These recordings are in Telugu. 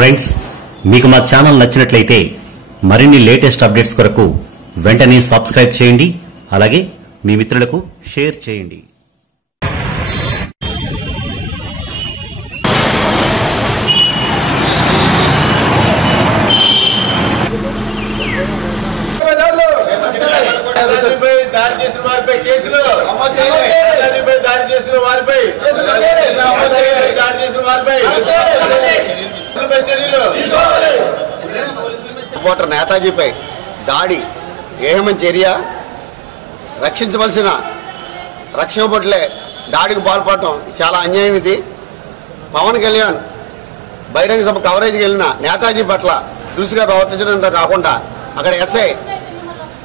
ఫ్రెండ్స్, మీకు మా ఛానల్ నచ్చినట్లయితే మరిన్ని లేటెస్ట్ అప్డేట్స్ కొరకు వెంటనే సబ్స్క్రైబ్ చేయండి. అలాగే మీ మిత్రులకు షేర్ చేయండి. రిపోర్టర్ నేతాజీపై దాడి ఏమని చర్య, రక్షించవలసిన రక్షణ భటులే దాడికి పాల్పడటం చాలా అన్యాయం. ఇది పవన్ కళ్యాణ్ బహిరంగ సభ కవరేజ్కి వెళ్ళిన నేతాజీ పట్ల దురుసుగా ప్రవర్తించడంతో కాకుండా అక్కడ ఎస్ఐ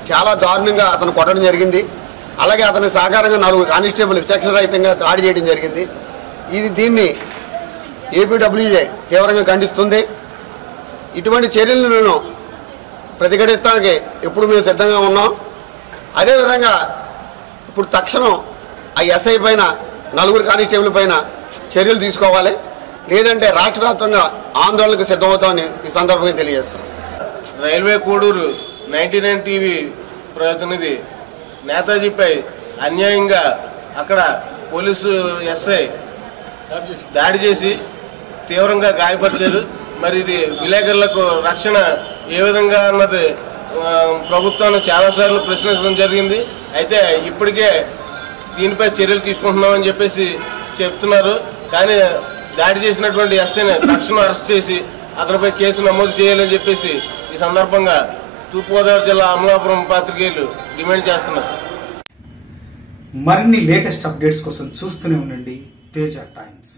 చాలా దారుణంగా అతను కొట్టడం జరిగింది. అలాగే అతని సహకారంగా 4 కానిస్టేబుల్ విచక్షణరహితంగా దాడి చేయడం జరిగింది. దీన్ని ఏపీడబ్ల్యూజే తీవ్రంగా ఖండిస్తుంది. ఇటువంటి చర్యలను ప్రతిఘటిస్తానికి ఎప్పుడు మేము సిద్ధంగా ఉన్నాం. అదేవిధంగా ఇప్పుడు తక్షణం ఆ ఎస్ఐ పైన 4 కానిస్టేబుల్ పైన చర్యలు తీసుకోవాలి, లేదంటే రాష్ట్ర వ్యాప్తంగా ఆందోళనకు సిద్ధమవుతామని ఈ సందర్భంగా తెలియజేస్తున్నాం. రైల్వే కోడూరు 99 టీవీ ప్రతినిధి నేతాజీపై అన్యాయంగా అక్కడ పోలీసు ఎస్ఐ దాడి చేసి తీవ్రంగా గాయపరిచారు. మరి ఇది విలేకరులకు రక్షణ ఏ విధంగా అన్నది ప్రభుత్వాన్ని చాలాసార్లు ప్రశ్నించడం జరిగింది. అయితే ఇప్పటికే దీనిపై చర్యలు తీసుకుంటున్నామని చెప్పేసి చెప్తున్నారు. కానీ దాడి చేసినటువంటి ఎస్ఐని తక్షణం అరెస్ట్ చేసి అతనిపై కేసు నమోదు చేయాలని చెప్పేసి ఈ సందర్భంగా తూర్పుగోదావరి జిల్లా అమలాపురం పాత్రికేయులు డిమాండ్ చేస్తున్నారు. మరిన్ని లేటెస్ట్ అప్డేట్స్ కోసం చూస్తూనే ఉండండి తేజ టైమ్స్.